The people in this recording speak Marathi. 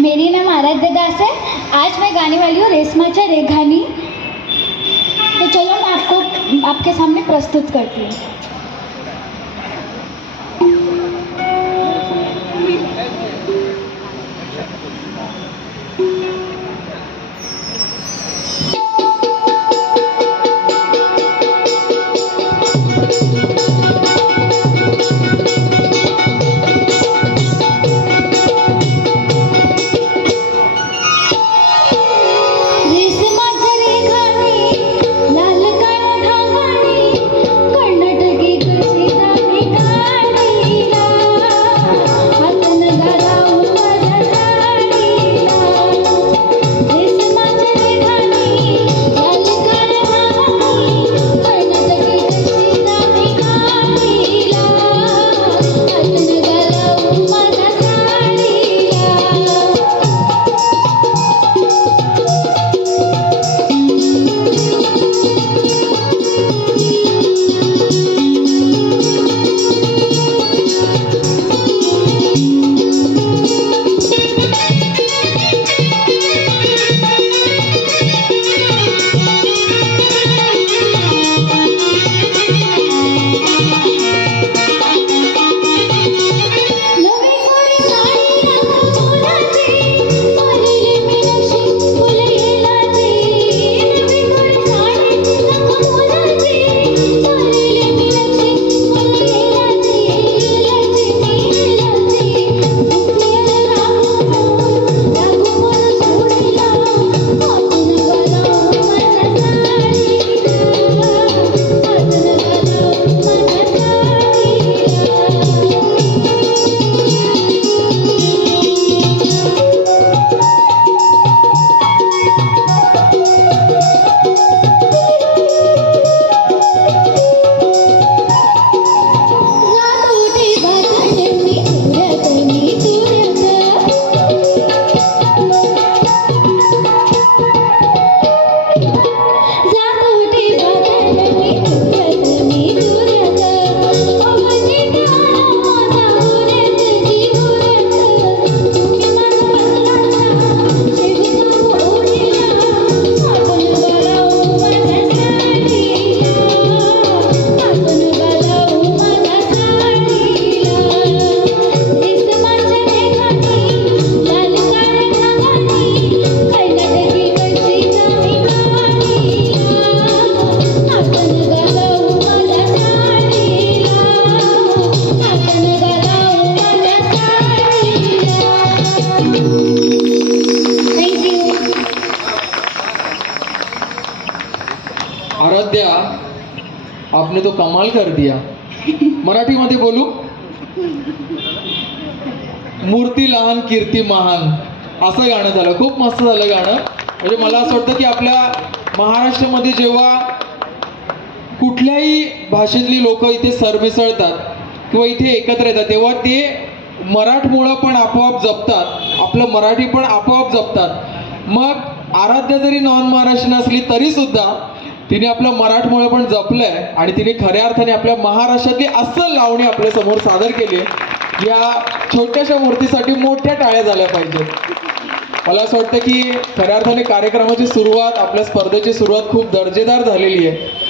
मेरी नाम आराध्य दास है। आज मैं गाने वाली हूँ रेशमाच्या रेघानी। तो चलो मैं आपको आपके सामने प्रस्तुत करती हूँ। आराध्या, आपने तो कमाल कर दिया। मराठीमध्ये बोलू? मूर्ती लहान कीर्ती महान असं गाणं झालं। खूप मस्त झालं गाणं। म्हणजे मला असं वाटतं की आपल्या महाराष्ट्रामध्ये जेव्हा कुठल्याही भाषेतली लोक इथे सरमिसळतात किंवा इथे एकत्र येतात तेव्हा ते मराठमोळं पण आपोआप जपतात, आपलं मराठी पण आपोआप जपतात। मग आराध्या जरी नॉन महाराष्ट्रीयन असली तरी सुद्धा तिने आपलं मराठमोळं पण जपलंय आणि तिने खऱ्या अर्थाने आपल्या महाराष्ट्रातली अस्सल लावणी आपल्या समोर सादर केली। या छोट्याशा मूर्तीसाठी मोठ्या टाळ्या झाल्या पाहिजेत। मला असं वाटतं की खऱ्या अर्थाने कार्यक्रमाची सुरुवात, आपल्या स्पर्धेची सुरुवात खूप दर्जेदार झालेली आहे।